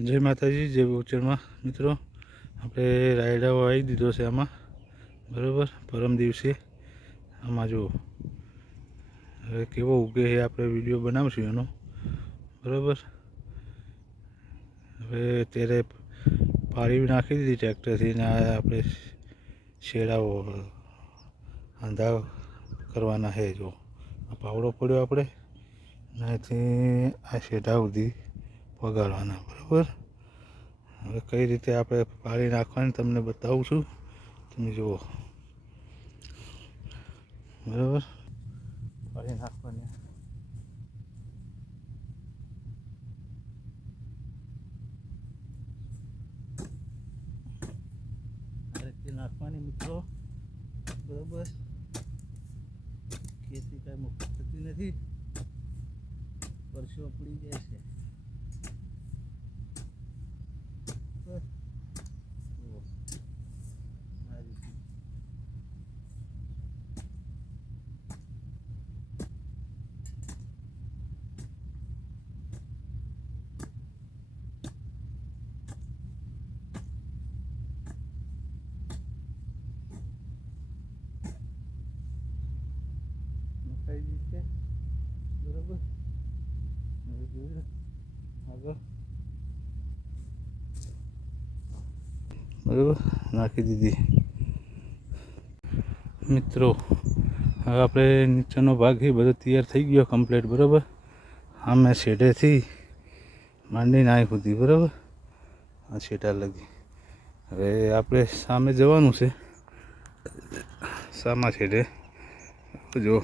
જય માતાજી, જય ગૌચરમાં મિત્રો. આપણે રાયડાઓ આવી દીધો છે આમાં, બરાબર. પરમ દિવસે આમાં જુઓ હવે કેવો ઉગે એ આપણે વિડીયો બનાવશું એનો, બરાબર. હવે અત્યારે પાળી નાખી દીધી ટ્રેક્ટરથી ને આપણે શેડાઓ આંધા કરવાના છે. જો આ પાવડો પડ્યો આપણે અહીંથી આ શેઢા સુધી વગાડવાના, બરાબર. હવે કઈ રીતે આપણે પાળી નાખવાની તમને બતાવું છું, તમે જુઓ, બરાબર. પાળી નાખવાની આ રીતે નાખવાની મિત્રો, બરાબર. ખેતી કાંઈ મુક્ત થતી નથી, પરસેવો પડી જાય છે. નખાઈ ગઈ છે, બરાબર. હવે જોઈએ આગળ, બરાબર. નાખી દીધી મિત્રો. હવે આપણે નીચેનો ભાગ એ બધો તૈયાર થઈ ગયો કમ્પ્લીટ, બરાબર. આ મેં શેઢેથી માંડીને આવી સુધી, બરાબર. આ શેઢા લગી હવે આપણે સામે જવાનું છે, સામા છેડે જો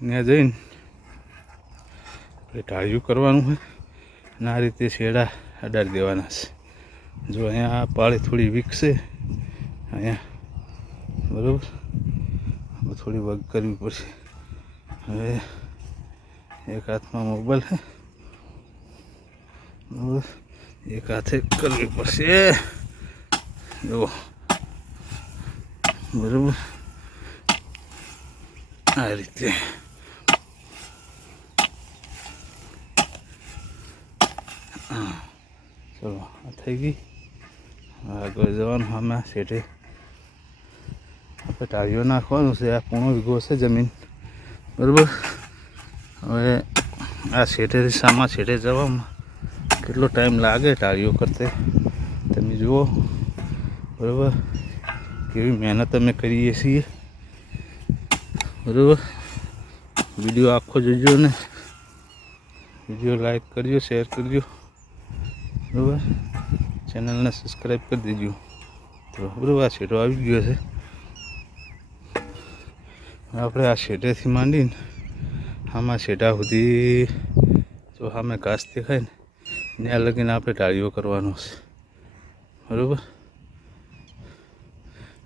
ત્યાં જઈને આપણે ટાળિયું કરવાનું હોય અને આ રીતે શેડા અડાડી દેવાના છે. જો અહીંયા પાળી થોડી વીક છે અહીંયા, બરાબર. થોડી વગ કરવી પડશે. હવે એક હાથમાં મોબાઈલ છે, બરાબર, એક હાથે કરવી પડશે, જુઓ, બરાબર. આ રીતે ચલો આ થઈ ગઈ. આગળ જવાનું આમાં શેઠે આપણે ટાળીઓ નાખવાનું છે. આ પૂણો વીઘો છે જમીન, બરાબર. હવે આ શેઠેથી સામા શેઠે જવામાં કેટલો ટાઈમ લાગે ટાળીઓ કરતે તમે જુઓ, બરાબર. કેવી મહેનત અમે કરીએ છીએ, બરાબર. વિડીયો આખો જોજો ને વિડીયો લાઈક કરજો, શેર કરજો, બરાબર. ચેનલને સબસ્ક્રાઈબ કરી દેજો. તો બરાબર આ શેઢો આવી ગયો છે. આપણે આ શેઢેથી માંડીને આમાં શેઢા સુધી જો સામે ઘાસ દેખાય ને ત્યાં લગીને આપણે ટાળીઓ કરવાનો છે, બરાબર.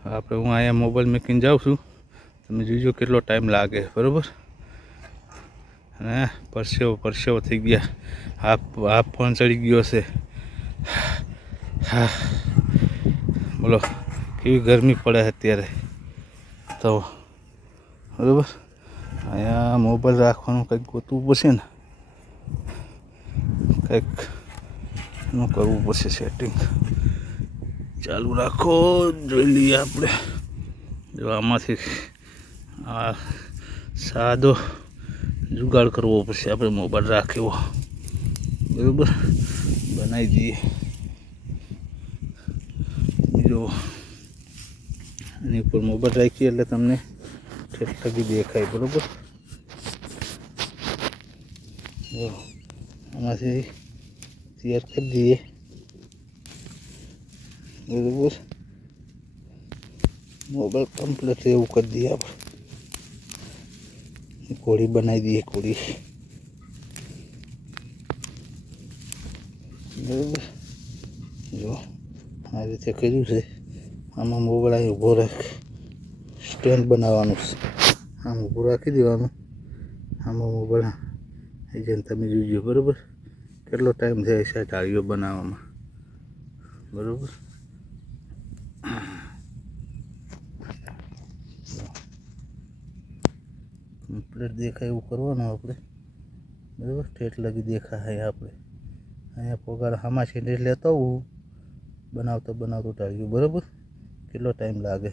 આપણે હું અહીંયા મોબાઈલ મૂકીને જાઉં છું, તમે જોજો કેટલો ટાઈમ લાગે, બરાબર. અને પરસેવો થઈ ગયા, હાફ ફોન ચડી ગયો છે. હા, બોલો કેવી ગરમી પડે અત્યારે તો, બરાબર. અહીંયા મોબાઈલ રાખવાનું કંઈક ગોતવું પડશે ને, કંઈક એનું કરવું પડશે સેટિંગ. ચાલુ રાખો, જોઈ લઈએ આપણે. જો આમાંથી આ સાદો જુગાડ કરવો પડશે આપણે મોબાઈલ રાખેવો, બરાબર. બનાવી દઈએ. જો એની ઉપર મોબાઈલ રાખીએ એટલે તમને ઠેઠ લગી દેખાય, બરાબર. જો આમાંથી તૈયાર કરી દઈએ, બરાબર. મોબાઈલ કમ્પ્લીટ એવું કરી દઈએ આપણે. કોળી બનાવી દઈએ, કોળી, બરાબર. જો આ રીતે કર્યું છે. આમાં મોબાઈલ અહીં ઊભો રાખ, સ્ટેન્ડ બનાવવાનું છે, આમ ઊભું રાખી દેવાનું. આમાં મોબાઈલ એ જેને તમે જોઈજો, બરાબર. કેટલો ટાઈમ થાય છે ટાળીઓ બનાવવામાં, બરાબર. કમ્પ્લીટ દેખાય એવું કરવાનું આપણે, બરાબર. ઠેઠ લગી દેખાય આપણે અહીંયા પોગાડ હામાં છે લેતો આવું, બનાવતો ટાળી ગયું. બરાબર, કેટલો ટાઈમ લાગે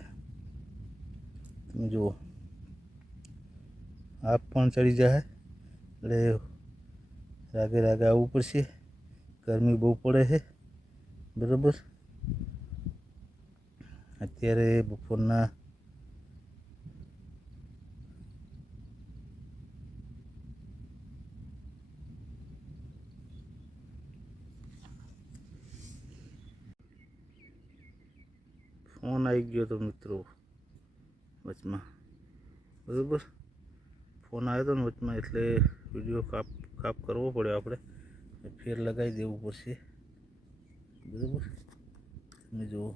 તમે જુઓ. આપ પણ ચડી જાય એટલે રાગે આવવું પડશે. ગરમી બહુ પડે છે. બરાબર, અત્યારે બપોરના ફોન આવી ગયો તો મિત્રો વચમાં. બરાબર, ફોન આવ્યો હતો ને વચમાં, એટલે વિડીયો કાપ કરવો પડ્યો આપણે. ફેર લગાવી દેવું પડશે. બરાબર, તમે જુઓ.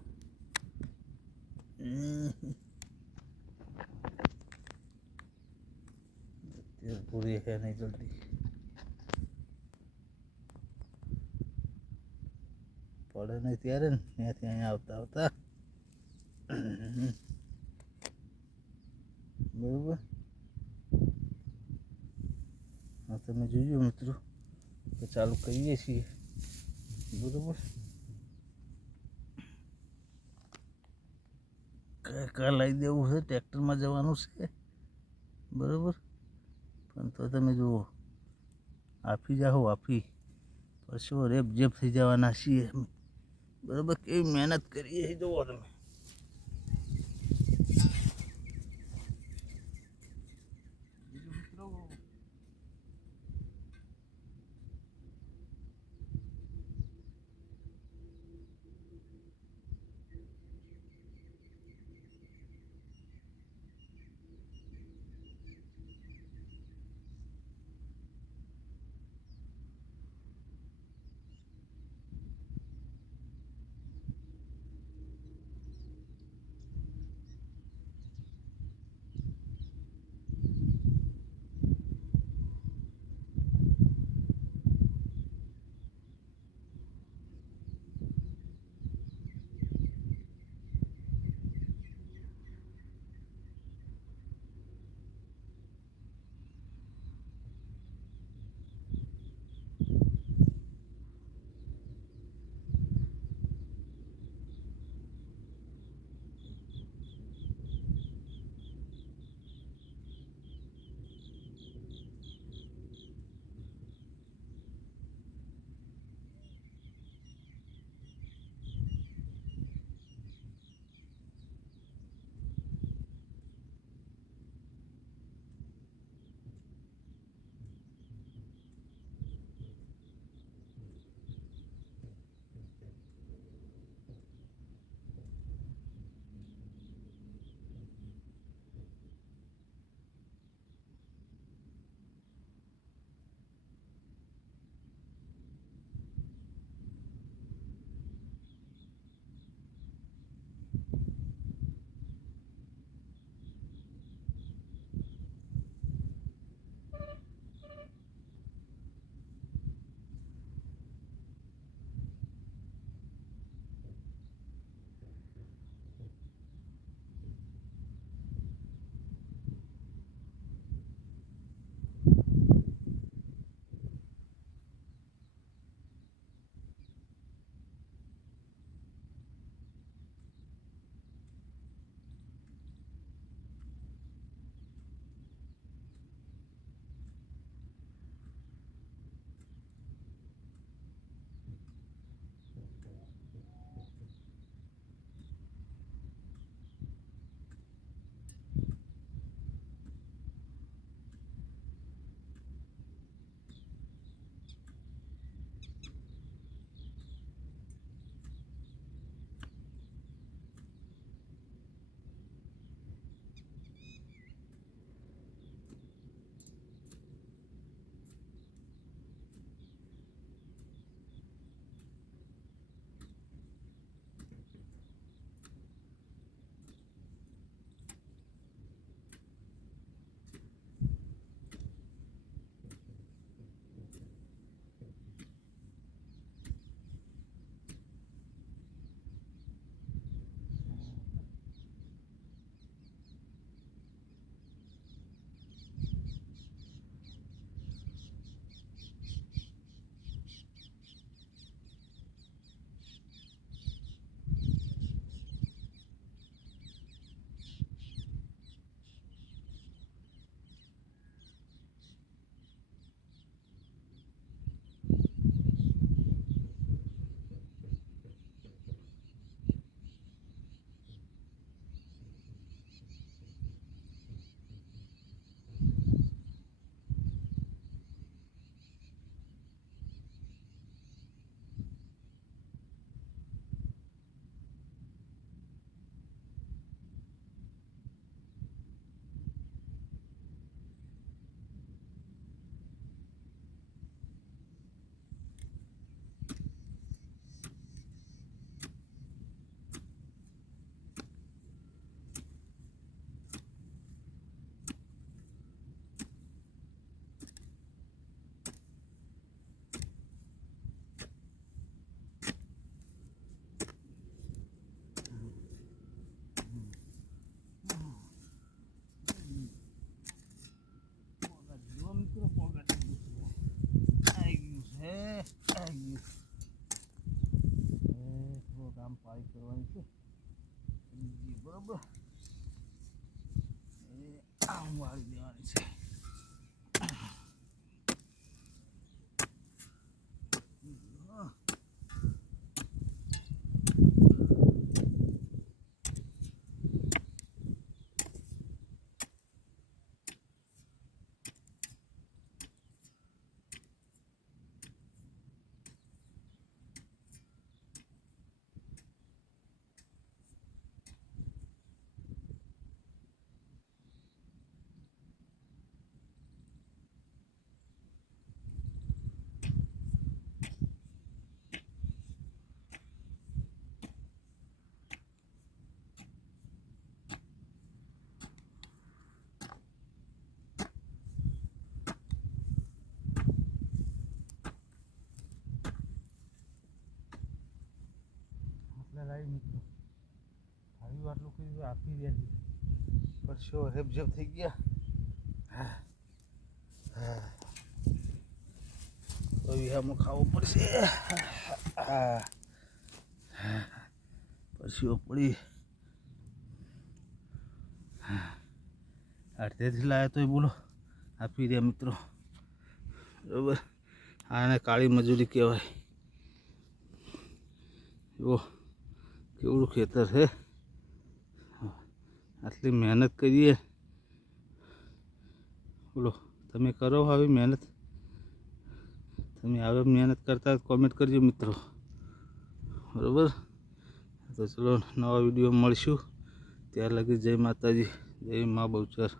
અત્યારે પૂરી છે નહીં જલ્દી પડે નહીં ત્યારે ને ત્યાંથી અહીંયા આવતા બરાબર. હા, તમે જોજો મિત્રો, તો ચાલુ કરીએ છીએ. બરાબર, કા લાવી દેવું છે, ટ્રેક્ટરમાં જવાનું છે. બરાબર, પણ તો તમે જુઓ આફી જાઓ, આફી પરસો રેપ જેપ થઈ જવાના છીએ. બરાબર, કેવી મહેનત કરીએ જુઓ તમે. લાવી મિત્રો આવી આટલું કીધું આપી રહ્યા છે પરસો રેબઝેબ થઈ ગયા. હા હા તો વિહામાં ખાવું પડશે. હા પરસીઓ પડી અડધેથી લાવ્યા તો એ બોલો આપી રહ્યા મિત્રો. બરાબર આને કાળી મજૂરી કહેવાય. જો કેવડું ખેતર છે, આટલી મહેનત કરીએ. બોલો તમે કરો આવી મહેનત? તમે આવી મહેનત કરતા કોમેન્ટ કરજો મિત્રો. બરાબર તો ચલો નવા વિડીયો મળશું. ત્યાર લગી જય માતાજી, જય મા બહુચર.